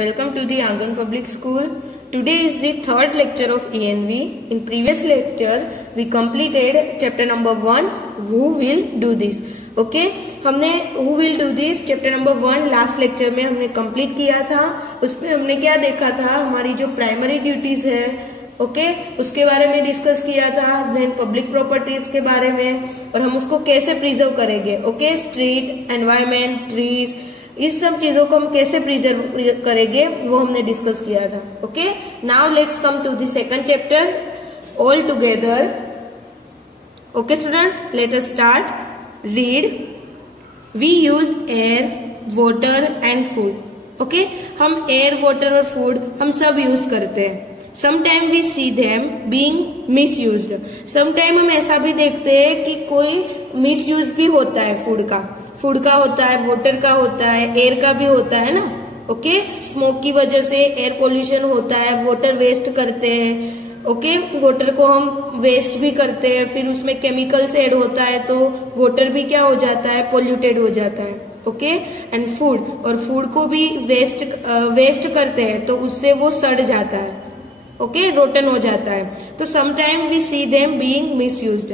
welcome to the Angan Public School. Today is the third lecture of ENV. In previous lecture, we completed chapter number 1, Who Will Do This. Okay, हमने Who Will Do This chapter number 1 last lecture में हमने complete किया था. उसमें हमने क्या देखा था, हमारी जो प्राइमरी ड्यूटीज है उसके बारे में डिस्कस किया था. देन पब्लिक प्रॉपर्टीज के बारे में और हम उसको कैसे प्रिजर्व करेंगे. स्ट्रीट, एनवायरमेंट, ट्रीज, इस सब चीजों को हम कैसे प्रिजर्व करेंगे वो हमने डिस्कस किया था. Now let's come to the second chapter all together. Students, let us start. Read. We use air, water and food. हम एयर, वाटर और फूड हम सब यूज करते हैं. Sometime we see them being misused. Sometime हम ऐसा भी देखते हैं कि कोई मिसयूज भी होता है. फूड का होता है, वाटर का होता है, एयर का भी होता है ना. स्मोक की वजह से एयर पोल्यूशन होता है, वाटर वेस्ट करते हैं. वाटर को हम वेस्ट भी करते हैं, फिर उसमें केमिकल्स ऐड होता है तो वाटर भी क्या हो जाता है, पोल्यूटेड हो जाता है. एंड फूड, और फूड को भी वेस्ट करते हैं तो उससे वो सड़ जाता है. रोटन हो जाता है. तो sometime we see them being misused.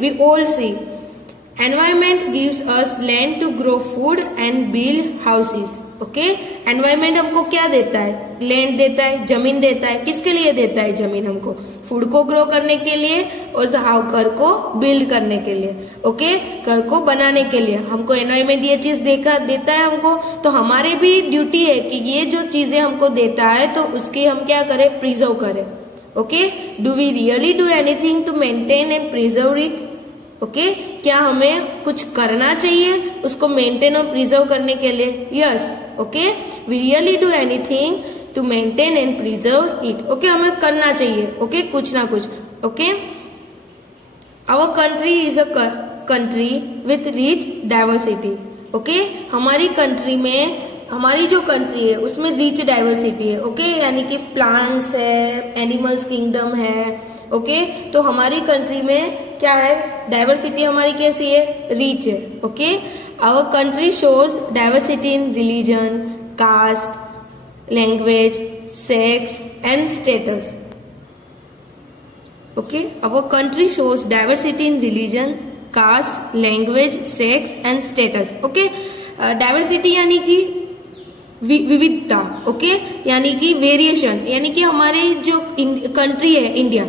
We all see. Environment gives us land to grow food and build houses. Environment हमको क्या देता है? लैंड देता है, जमीन देता है. किसके लिए देता है जमीन? हमको फूड को ग्रो करने के लिए और घर को बिल्ड करने के लिए. घर को बनाने के लिए हमको एनवायरमेंट ये चीज देता है हमको. तो हमारी भी ड्यूटी है कि ये जो चीजें हमको देता है तो उसकी हम क्या करें? प्रिजर्व करें. Do we really do anything to maintain and preserve it? क्या हमें कुछ करना चाहिए उसको मेंटेन और प्रिजर्व करने के लिए? Yes. We really do anything to maintain and preserve it. हमें करना चाहिए. कुछ ना कुछ. Our country is a country with rich diversity. हमारी कंट्री में, हमारी जो कंट्री है उसमें रिच डाइवर्सिटी है. यानी कि प्लांट्स है, एनिमल्स किंगडम है. तो हमारी कंट्री में क्या है? डाइवर्सिटी हमारी कैसी है? रिच है. Our country shows diversity in religion, caste, language, sex and status. Our country shows diversity in religion, caste, language, sex and status. Diversity यानी कि विविधता. यानी कि वेरिएशन, यानी कि हमारे जो कंट्री है इंडिया.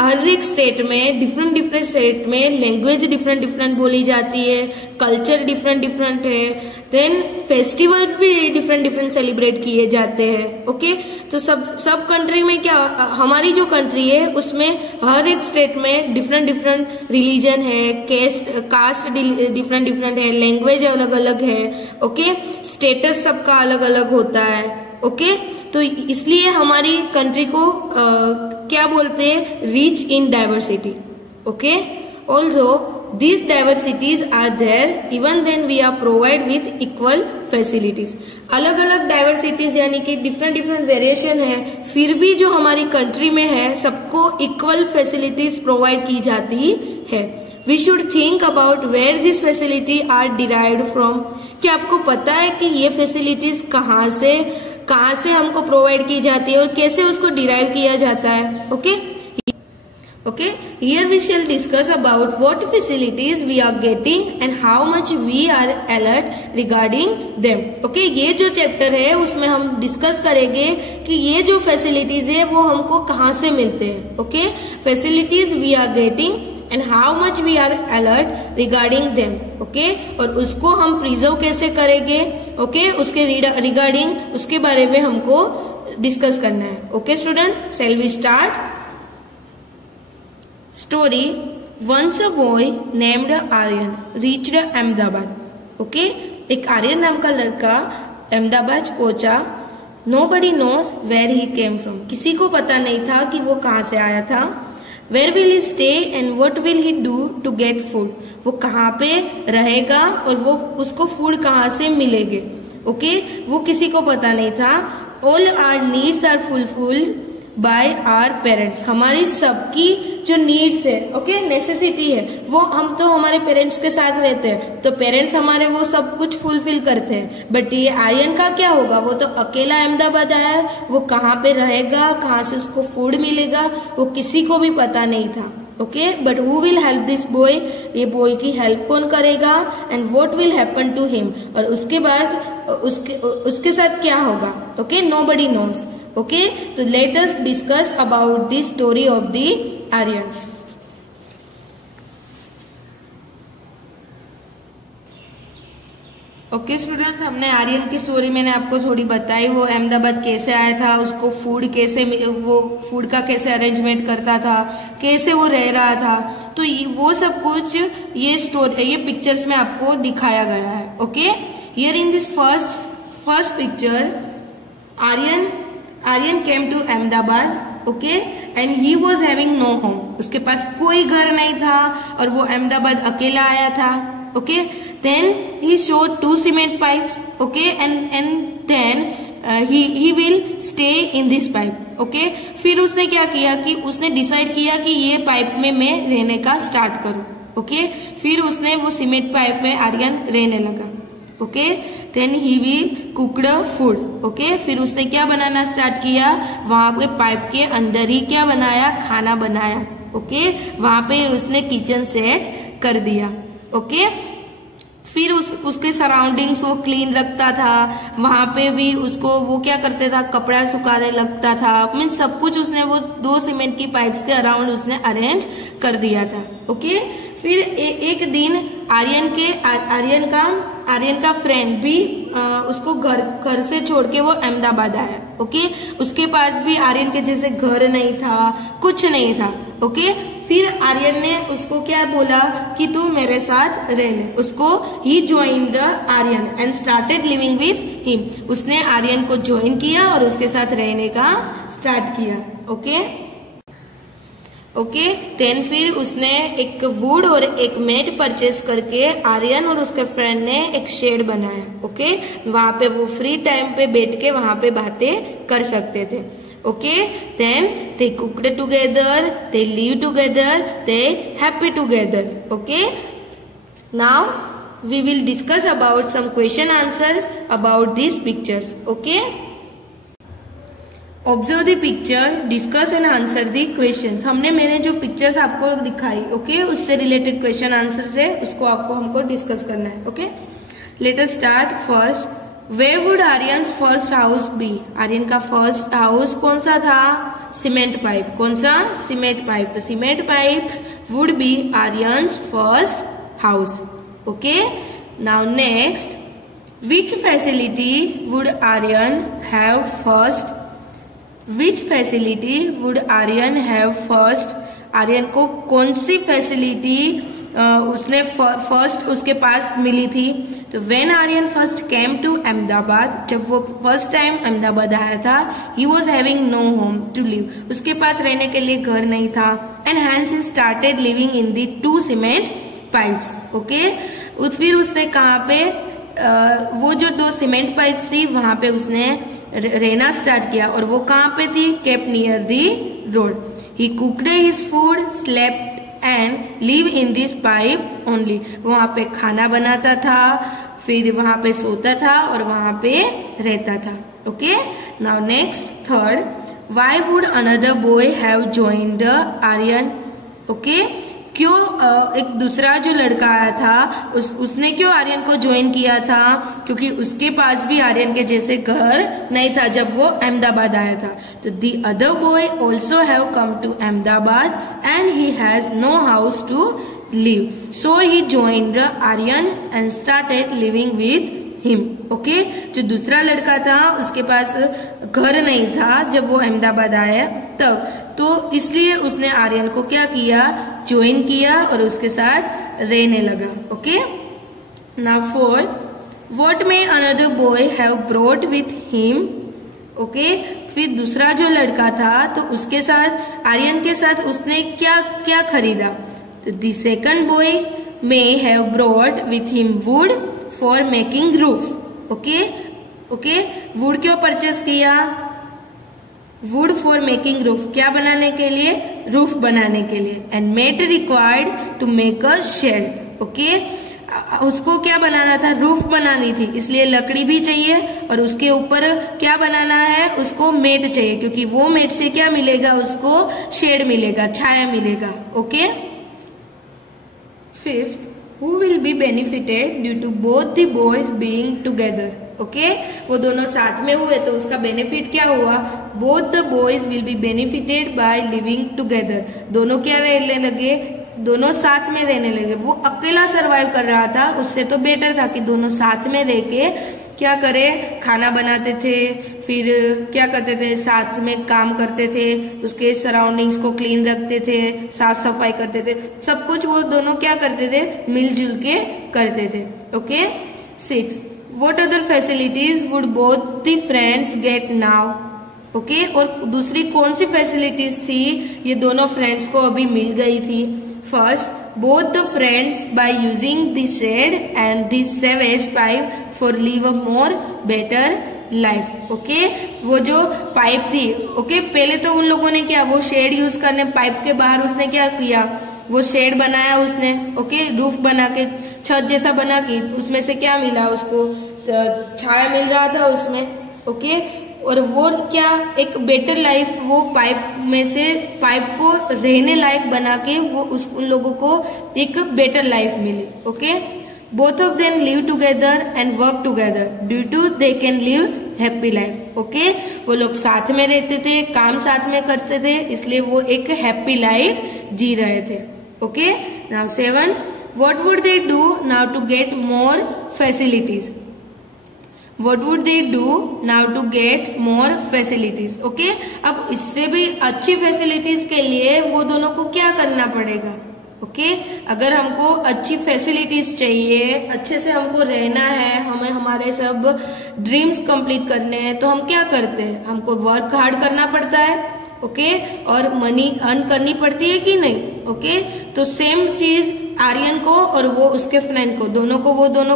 हर एक स्टेट में, डिफरेंट स्टेट में लैंग्वेज डिफरेंट बोली जाती है, कल्चर डिफरेंट है. देन फेस्टिवल्स भी डिफरेंट सेलिब्रेट किए जाते हैं. तो सब कंट्री में क्या, हमारी जो कंट्री है उसमें हर एक स्टेट में डिफरेंट रिलीजन है, कास्ट डिफरेंट है, लैंग्वेज अलग अलग है. स्टेटस सबका अलग अलग होता है. तो इसलिए हमारी कंट्री को क्या बोलते हैं? Rich in diversity. Also these diversities are there, even then we are provide with equal facilities. अलग अलग डाइवर्सिटीज यानी कि डिफरेंट वेरिएशन है, फिर भी जो हमारी कंट्री में है सबको इक्वल फैसिलिटीज प्रोवाइड की जाती है. We should think about where this facility are derived from. क्या आपको पता है कि ये फैसिलिटीज कहाँ से हमको प्रोवाइड की जाती है और कैसे उसको डिराइव किया जाता है? Here we shall discuss about what facilities we are getting and how much we are alert regarding them. ये जो चैप्टर है उसमें हम डिस्कस करेंगे कि ये जो फैसिलिटीज है वो हमको कहाँ से मिलते हैं. Facilities we are getting and how much we are alert regarding them. और उसको हम प्रिजर्व कैसे करेंगे? उसके रिगार्डिंग, उसके बारे में हमको डिस्कस करना है. Student, shall we start. Story. Once a boy named Aryan reached Ahmedabad. एक आर्यन नाम का लड़का अहमदाबाद पहुंचा. Nobody knows where he came from. किसी को पता नहीं था कि वो कहाँ से आया था. Where will he stay and what will he do to get food? वो कहाँ पे रहेगा और वो उसको फूड कहाँ से मिलेंगे. वो किसी को पता नहीं था. All our needs are fulfilled by our parents. हमारी सबकी जो नीड्स है, ओके, नेसेसिटी है, वो हम तो हमारे पेरेंट्स के साथ रहते हैं, तो पेरेंट्स हमारे वो सब कुछ फुलफिल करते हैं। बट ये आर्यन का क्या होगा, वो तो अकेला अहमदाबाद आया है, वो कहाँ पे रहेगा, कहाँ से उसको फूड मिलेगा, वो किसी को भी पता नहीं था। Okay, but who will help this boy, ये बॉय की हेल्प कौन करेगा, and what will happen to him, और उसके बाद उसके साथ क्या होगा, ओके, नोबडी नोज। ओके, तो let us discuss about the story of the Aryan. Okay students, हमने आर्यन की स्टोरी मैंने आपको थोड़ी बताई, वो अहमदाबाद कैसे आया था, उसको फूड कैसे, वो फूड का कैसे अरेंजमेंट करता था, कैसे वो रह रहा था, तो वो सब कुछ ये स्टोरी, ये पिक्चर्स में आपको दिखाया गया है। Okay, here in this first picture Aryan came to Ahmedabad, okay, and he was having no home, उसके पास कोई घर नहीं था और वो अहमदाबाद अकेला आया था। Okay, then he showed 2 cement pipes. Okay, and then he will stay in this pipe. Okay, फिर उसने क्या किया कि उसने डिसाइड किया कि ये पाइप में मैं रहने का स्टार्ट करूं। Okay, फिर उसने वो सीमेंट पाइप में आर्यन रहने लगा। Okay, then he will cook the food. Okay, फिर उसने क्या बनाना स्टार्ट किया, वहां पे पाइप के अंदर ही क्या बनाया, खाना बनाया। Okay, वहां पे उसने किचन सेट कर दिया। ओके, फिर उसके सराउंडिंग्स वो क्लीन रखता था, वहां पे भी उसको वो क्या करते था, कपड़ा सुखाने लगता था, मीन सब कुछ उसने वो 2 सीमेंट की पाइप्स के अराउंड उसने अरेंज कर दिया था। ओके, फिर एक दिन आर्यन का फ्रेंड भी उसको घर से छोड़ के वो अहमदाबाद आया। ओके, उसके पास भी आर्यन के जैसे घर नहीं था, कुछ नहीं था। ओके, फिर आर्यन ने उसको क्या बोला कि तू मेरे साथ रह ले, उसको ही joined Aryan and started living with him, उसने आर्यन को ज्वाइन किया और उसके साथ रहने का स्टार्ट किया। ओके, देन फिर उसने एक वुड और एक मैट परचेस करके आर्यन और उसके फ्रेंड ने एक शेड बनाया। ओके, वहां पे वो फ्री टाइम पे बैठ के वहां पे बातें कर सकते थे। Okay, then they cooked together, they live together, they happy together. Okay, now we will discuss about some question answers about these pictures. Okay, observe the picture, discuss and answer the questions. हमने मैंने जो pictures आपको दिखाई, okay, उससे related question answer है, उसको आपको हमको डिस्कस करना है। Okay, let us start first. Where would Aryan's first house be? Aryan का फर्स्ट हाउस कौन सा था, सीमेंट पाइप। कौन सा, सीमेंट पाइप। तो cement pipe would be Aryan's first house. Okay, now next, which facility would Aryan have first? Which facility would Aryan have first? Aryan को कौन सी facility उसने फर्स्ट उसके पास मिली थी। तो when Aryan first came to Ahmedabad, जब वो फर्स्ट टाइम अहमदाबाद आया था, he was having no home to live, उसके पास रहने के लिए घर नहीं था, and hence he started living in the 2 cement pipes. Okay, फिर उसने कहाँ पे वो जो 2 सीमेंट पाइप्स थी वहां पे उसने रहना स्टार्ट किया, और वो कहाँ पे थी, kept near the road. He cooked his food, slept and live in this pipe only, वहां पे खाना बनाता था, फिर वहां पे सोता था और वहां पे रहता था। Okay, now next third, why would another boy have joined Aryan. Okay, क्यों एक दूसरा जो लड़का आया था उसने क्यों आर्यन को ज्वाइन किया था, क्योंकि उसके पास भी आर्यन के जैसे घर नहीं था जब वो अहमदाबाद आया था। तो the other boy also have come to Ahmedabad and he has no house to live, so he joined Aryan and started living with him. Okay, जो दूसरा लड़का था उसके पास घर नहीं था जब वो अहमदाबाद आया तब, तो इसलिए उसने आर्यन को क्या किया, ज्वाइन किया और उसके साथ रहने लगा। Okay, now fourth, what may another boy have brought with him. Okay, फिर दूसरा जो लड़का था तो उसके साथ आर्यन के साथ उसने क्या क्या खरीदा। तो the second boy may have brought with him wood for making roof. Okay, wood क्यों परचेस किया, वुड फॉर मेकिंग रूफ, क्या बनाने के लिए, रूफ बनाने के लिए, and mat required to make a shed, okay, उसको क्या बनाना था, रूफ बनानी थी, इसलिए लकड़ी भी चाहिए और उसके ऊपर क्या बनाना है, उसको मेट चाहिए, क्योंकि वो मेट से क्या मिलेगा, उसको शेड मिलेगा, छाया मिलेगा, okay. Fifth, who will be benefited due to both the boys being together, okay, वो दोनों साथ में हुए तो उसका बेनिफिट क्या हुआ, both the boys will be benefited by living together, दोनों क्या रहने लगे, दोनों साथ में रहने लगे। वो अकेला सरवाइव कर रहा था, उससे तो बेटर था कि दोनों साथ में रह के क्या करे, खाना बनाते थे, फिर क्या करते थे, साथ में काम करते थे, उसके सराउंडिंग्स को क्लीन रखते थे, साफ सफाई करते थे, सब कुछ वो दोनों क्या करते थे, मिलजुल के करते थे, okay. 6, what other facilities would both the friends get now, okay, और दूसरी कौन सी फैसिलिटीज थी, ये दोनों फ्रेंड्स को अभी मिल गई थी। First, both the friends by using the shed and the sewage pipe for live a more better life, okay, वो जो पाइप थी, ओके, पहले तो उन लोगों ने क्या, वो शेड यूज करने, पाइप के बाहर उसने क्या किया, वो शेड बनाया उसने, ओके, रूफ बना के, छत जैसा बना के, उसमें से क्या मिला उसको, छाया मिल रहा था उसमें, ओके, और वो क्या, एक बेटर लाइफ, वो पाइप में से, पाइप को रहने लायक बना के वो उन लोगों को एक बेटर लाइफ मिली, okay. Both of them live together and work together due to they can live happy life, okay, वो लोग साथ में रहते थे, काम साथ में करते थे, इसलिए वो एक हैप्पी लाइफ जी रहे थे, okay. Now 7, what would they do now to get more facilities, What would they do now to get more facilities? Okay, अब इससे भी अच्छी फैसिलिटीज के लिए वो दोनों को क्या करना पड़ेगा, ओके, अगर हमको अच्छी फैसिलिटीज चाहिए, अच्छे से हमको रहना है, हमें हमारे सब ड्रीम्स कंप्लीट करने हैं, तो हम क्या करते हैं, हमको वर्क हार्ड करना पड़ता है, ओके, और मनी अर्न करनी पड़ती है कि नहीं, ओके। तो सेम चीज आर्यन को और वो उसके फ्रेंड को, दोनों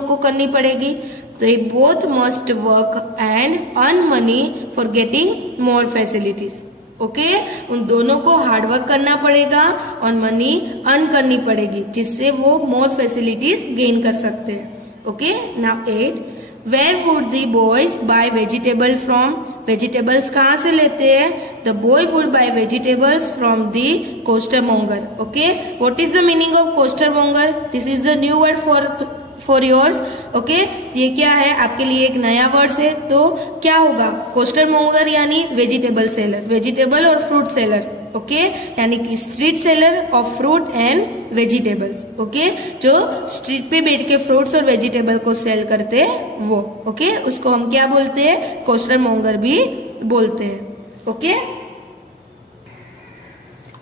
को करनी पड़ेगी। तो ये both must work and earn money for getting more facilities, okay, उन दोनों को हार्डवर्क करना पड़ेगा और मनी अर्न करनी पड़ेगी, जिससे वो मोर फैसिलिटीज गेन कर सकते हैं, okay. Now 8, where would the boys buy vegetable from, vegetables कहाँ से लेते हैं, the boy would buy vegetables from the costermonger, okay. What is the meaning of costermonger, this is the new word for yours, okay, ये क्या है, आपके लिए एक नया वर्ड है, तो क्या होगा, कोस्टरमोंगर यानी वेजिटेबल सेलर, वेजिटेबल और फ्रूट सेलर, ओके, यानी कि street seller of fruit and vegetables, okay, जो स्ट्रीट पे बैठ के फ्रूट्स और वेजिटेबल को सेल करते हैं वो, ओके, उसको हम क्या बोलते हैं, कोस्टरमोंगर भी बोलते हैं, okay.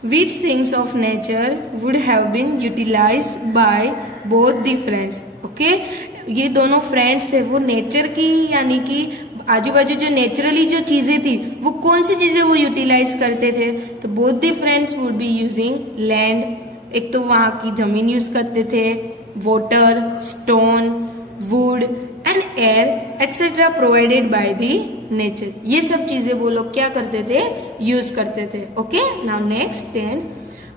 Which things of nature would have been utilized by both the friends, okay, ये दोनों फ्रेंड्स थे, वो नेचर की, यानी कि आजू बाजू जो नेचुरली जो चीजें थी, वो कौन सी चीजें वो यूटिलाइज करते थे, तो both the friends would be using land, एक तो वहां की जमीन यूज करते थे, water, stone, would and air etcetera provided by the nature, ये सब चीजें वो लोग क्या करते थे, यूज करते थे, okay. Now next 10,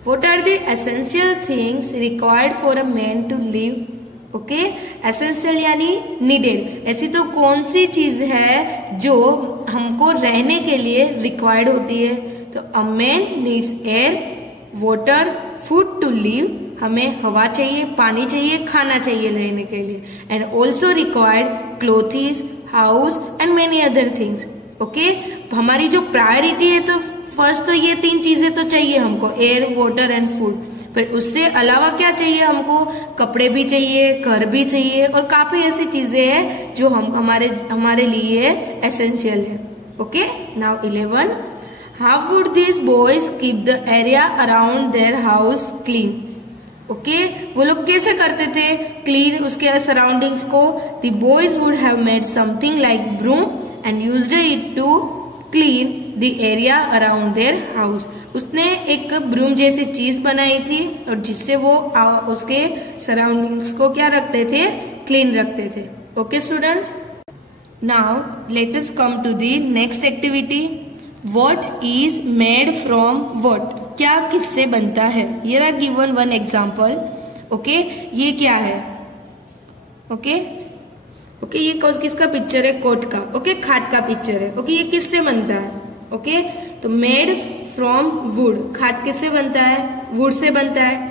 what are the essential things required for a man to live, okay, essential यानी नीडेड, ऐसी तो कौन सी चीज है जो हमको रहने के लिए रिक्वायर्ड होती है, तो a man needs air, water, food to live, हमें हवा चाहिए, पानी चाहिए, खाना चाहिए रहने के लिए, and also required clothes, house and many other things, okay. हमारी जो प्रायोरिटी है, तो फर्स्ट तो ये 3 चीजें तो चाहिए हमको, एयर, वाटर एंड फूड, पर उससे अलावा क्या चाहिए हमको, कपड़े भी चाहिए, घर भी चाहिए, और काफी ऐसी चीजें हैं जो हमारे लिए एसेंशियल है, okay. Now 11, how would this boys keep the area around their house clean, okay, वो लोग कैसे करते थे क्लीन उसके सराउंडिंग्स को, the boys would have made something like broom and used it to clean the area around their house, उसने एक broom जैसी चीज बनाई थी और जिससे वो उसके सराउंडिंग्स को क्या रखते थे, क्लीन रखते थे, okay students. Now let us come to the next activity, what is made from what, क्या किससे बनता है। Here are given one example. Okay, ये क्या है। ओके, ये किसका पिक्चर है, कोट का। ओके, खाट का पिक्चर है। ओके, ये किससे बनता है। ओके, तो मेड फ्रॉम वुड, खाट किससे बनता है, वुड से बनता है।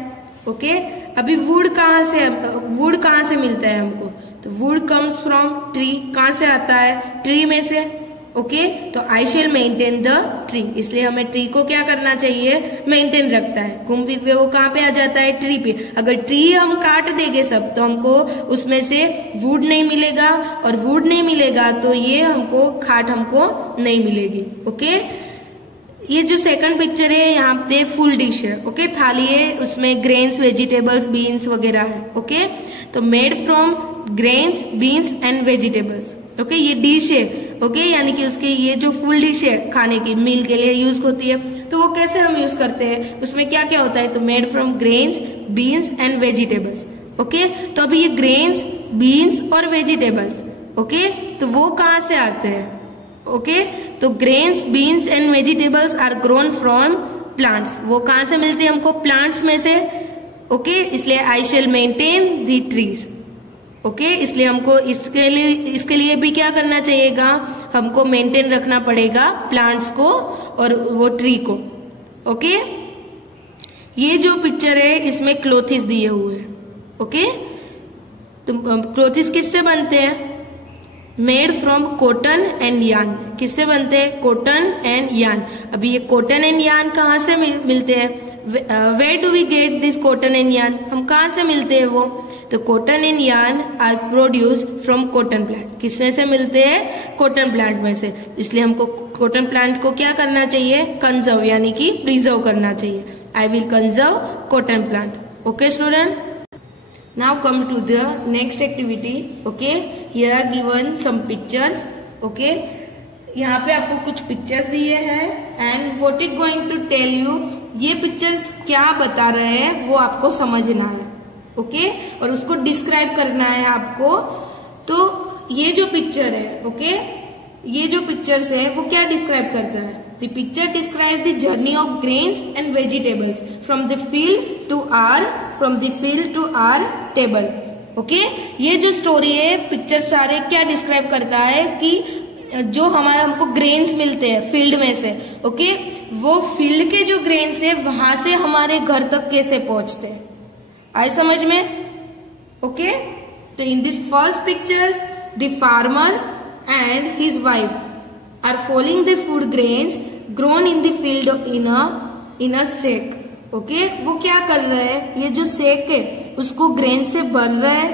ओके, अभी वुड कहाँ से मिलता है हमको, तो वुड कम्स फ्रॉम ट्री, कहाँ से आता है, ट्री में से। ओके, तो I shall maintain the tree, इसलिए हमें ट्री को क्या करना चाहिए, मेंटेन रखता है। घूम फिर के वो कहाँ पे आ जाता है, ट्री पे। अगर ट्री हम काट देंगे सब, तो हमको उसमें से वुड नहीं मिलेगा, और वुड नहीं मिलेगा तो ये हमको खाट हमको नहीं मिलेगी। ओके, ये जो सेकंड पिक्चर है यहाँ पे फुल डिश है। ओके, थाली है, उसमें ग्रेन्स, वेजिटेबल्स, बीन्स वगैरह है। ओके, तो made from grains, beans and vegetables. Okay, ये डिश है। ओके, यानी कि उसके ये जो फुल डिश है खाने की, मील के लिए यूज होती है, तो वो कैसे हम यूज करते हैं, उसमें क्या क्या होता है, तो made from grains, beans and vegetables. Okay, तो अभी ये ग्रेन्स, बीन्स और वेजिटेबल्स, ओके, तो वो कहाँ से आते हैं। ओके, तो grains, beans and vegetables are grown from plants, वो कहाँ से मिलते हैं हमको, प्लांट्स में से। ओके, इसलिए I shall maintain the trees. Okay, इसलिए हमको इसके लिए भी क्या करना चाहिएगा, हमको मेंटेन रखना पड़ेगा प्लांट्स को और वो ट्री को। ओके, ये जो पिक्चर है इसमें क्लोथिस दिए हुए हैं। ओके, तो क्लोथिस किससे बनते हैं, made from cotton and yarn, किससे बनते हैं, कॉटन एंड यार्न। अभी ये कॉटन एंड यार्न कहाँ से मिलते हैं, where do we get this cotton and yarn, हम कहाँ से मिलते हैं वो, तो cotton and yarn are produce from cotton plant, किसमें से मिलते हैं, कॉटन प्लांट में से। इसलिए हमको कॉटन प्लांट को क्या करना चाहिए, कंजर्व, यानी कि प्रिजर्व करना चाहिए। I will conserve cotton plant. Okay student, now come to the next activity. Okay, here are given some pictures. Okay, यहाँ पे आपको कुछ पिक्चर्स दिए हैं and what it going to tell you, ये पिक्चर्स क्या बता रहे हैं वो आपको समझना है। ओके, और उसको डिस्क्राइब करना है आपको। तो ये जो पिक्चर है, ओके, ये जो पिक्चर्स है वो क्या डिस्क्राइब करता है, The picture describes the journey of grains and vegetables from the field to our table. Okay, ये जो स्टोरी है, पिक्चर सारे क्या डिस्क्राइब करता है कि जो हमको ग्रेन्स मिलते हैं फील्ड में से, ओके, वो फील्ड के जो ग्रेन्स है वहां से हमारे घर तक कैसे पहुंचते हैं, आए समझ में। ओके, तो इन this first pictures the farmer and his wife are following the food grains grown in the field in a sack. Okay, वो क्या कर रहे हैं, ये जो सेक है उसको ग्रेन से भर रहा है।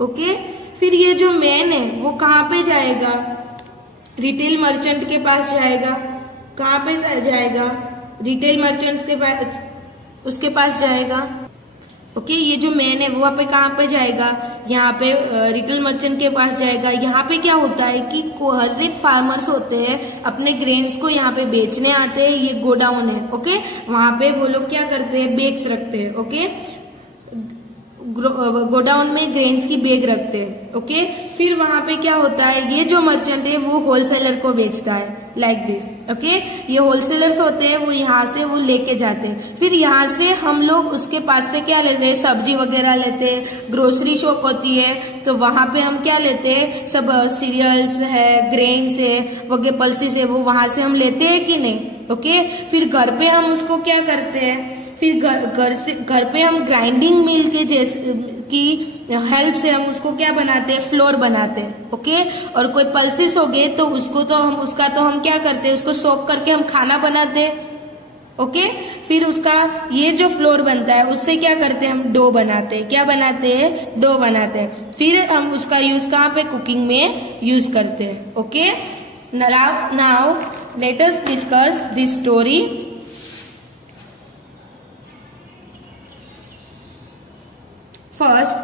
ओके, फिर ये जो मैन है वो कहाँ पे जाएगा, रिटेल मर्चेंट के पास जाएगा। कहाँ पे जाएगा, रिटेल मर्चेंट के पास, उसके पास जाएगा। ओके, ये जो मैन है वो वहाँ पे कहाँ पे जाएगा, यहाँ पे रिटेल मर्चेंट के पास जाएगा। यहाँ पे क्या होता है कि हर एक फार्मर्स होते हैं अपने ग्रेन्स को यहाँ पे बेचने आते हैं, ये गोडाउन है। ओके, वहाँ पे वो लोग क्या करते हैं, बेग्स रखते हैं। ओके, गोडाउन में ग्रेन्स की बैग रखते हैं। ओके, फिर वहां पे क्या होता है, ये जो मर्चेंट है वो होलसेलर को बेचता है लाइक दिस। ओके, ये होलसेलर्स होते हैं, वो यहाँ से वो लेके जाते हैं। फिर यहाँ से हम लोग उसके पास से क्या लेते हैं, सब्जी वगैरह लेते हैं। ग्रोसरी शॉप होती है तो वहां पे हम क्या लेते हैं, सब सीरियल्स है, ग्रेन्स है वगैरह, पल्सेस है, वो वहां से हम लेते हैं कि नहीं। ओके, फिर घर पे हम उसको क्या करते हैं, फिर घर पे हम ग्राइंडिंग मिल के जैसे की हेल्प से हम उसको क्या बनाते हैं, फ्लोर बनाते हैं। ओके, और कोई पल्सेस हो गए तो उसका तो हम क्या करते हैं, उसको सोक करके हम खाना बनाते हैं। ओके, फिर उसका ये जो फ्लोर बनता है उससे क्या करते हैं, हम डो बनाते हैं। क्या बनाते हैं, डो बनाते हैं। फिर हम उसका यूज कहाँ पे, कुकिंग में यूज करते हैं। Okay, now let us discuss this story. First,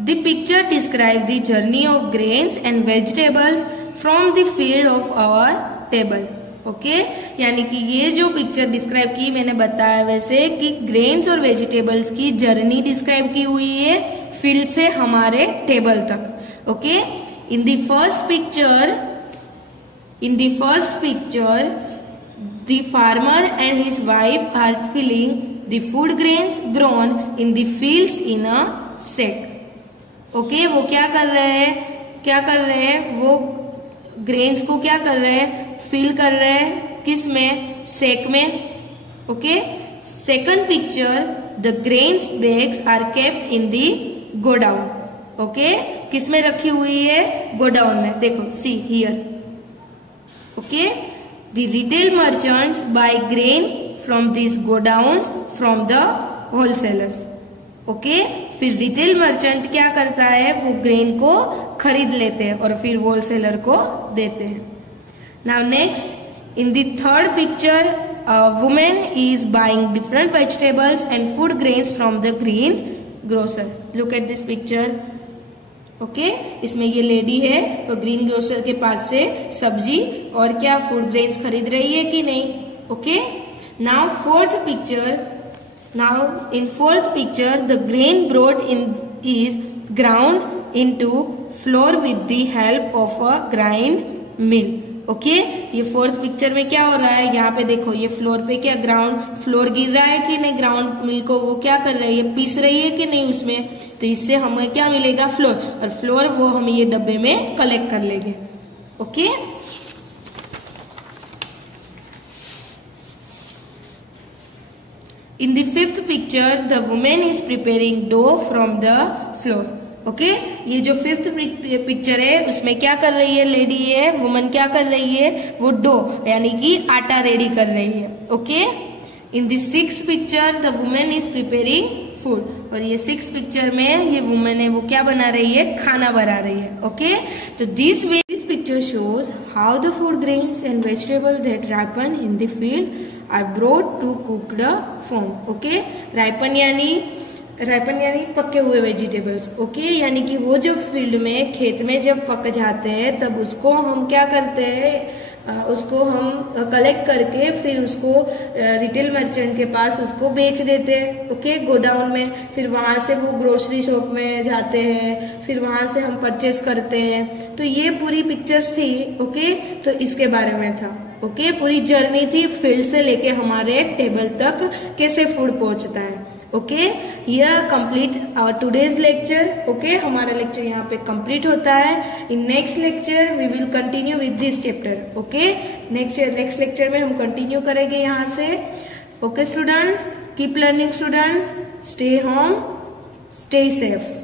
the picture describes the journey of grains and vegetables from the field of our table. Okay, यानी कि ये जो पिक्चर डिस्क्राइब की मैंने बताया वैसे कि ग्रेन्स और वेजिटेबल्स की जर्नी डिस्क्राइब की हुई है फील्ड से हमारे टेबल तक। Okay, in the first picture the farmer and his wife are filling the food grains grown in the fields in a sack. Okay, वो क्या कर रहे हैं, वो ग्रेन्स को क्या कर रहे हैं, फिल कर रहे हैं, किस में, सेक में। Okay, second picture, the grains bags are kept in the godown. Okay, किस में रखी हुई है, गोडाउन में। देखो, see here. Okay, the retail merchants buy grain from this godowns from the wholesalers. Okay, फिर रिटेल मर्चेंट क्या करता है, वो ग्रेन को खरीद लेते हैं और फिर होलसेलर को देते हैं। Now next, in the third picture, a woman is buying different vegetables and food grains from the green grocer. Look at this picture. Okay, इसमें ये लेडी है वो ग्रीन ग्रोसर के पास से सब्जी और क्या फूड ग्रेन्स खरीद रही है कि नहीं। Okay, now fourth picture, now in fourth picture the grain brought in is ground into flour with the help of a grind mill. Okay, ये फोर्थ पिक्चर में क्या हो रहा है, यहाँ पे देखो ये फ्लोर पे क्या ग्राउंड फ्लोर गिर रहा है कि नहीं, ग्राउंड मिल को वो क्या कर रही है, पीस रही है कि नहीं उसमें, तो इससे हमें क्या मिलेगा, फ्लोर, और फ्लोर वो हम ये डब्बे में कलेक्ट कर लेंगे। Okay, in the fifth picture the women is preparing dough from the flour. Okay, ये जो फिफ्थ पिक्चर है उसमें क्या कर रही है, लेडी है, वुमन क्या कर रही है, वो डो यानी कि आटा रेडी कर रही है। Okay, in the sixth picture the women is preparing food, और ये सिक्स पिक्चर में ये वुमेन है वो क्या बना रही है, खाना बना रही है। ओके, तो this picture shows how the food grains and vegetable that ripen in the field are brought to cooked form. Okay, ripen यानी पके हुए वेजिटेबल्स। ओके, यानी कि वो जब फील्ड में खेत में जब पक जाते हैं तब उसको हम क्या करते हैं, उसको हम कलेक्ट करके फिर उसको रिटेल मर्चेंट के पास उसको बेच देते हैं। ओके, गोडाउन में, फिर वहां से वो ग्रोसरी शॉप में जाते हैं, फिर वहां से हम परचेस करते हैं। तो ये पूरी पिक्चर्स थी। ओके, तो इसके बारे में था। ओके, पूरी जर्नी थी फील्ड से लेके हमारे टेबल तक कैसे फूड पहुंचता है। Okay, here complete our today's lecture. Okay, हमारा लेक्चर यहाँ पे कंप्लीट होता है। In next lecture we will continue with this chapter. Okay, next lecture में हम कंटिन्यू करेंगे यहाँ से। Okay students, keep learning students, stay home, stay safe.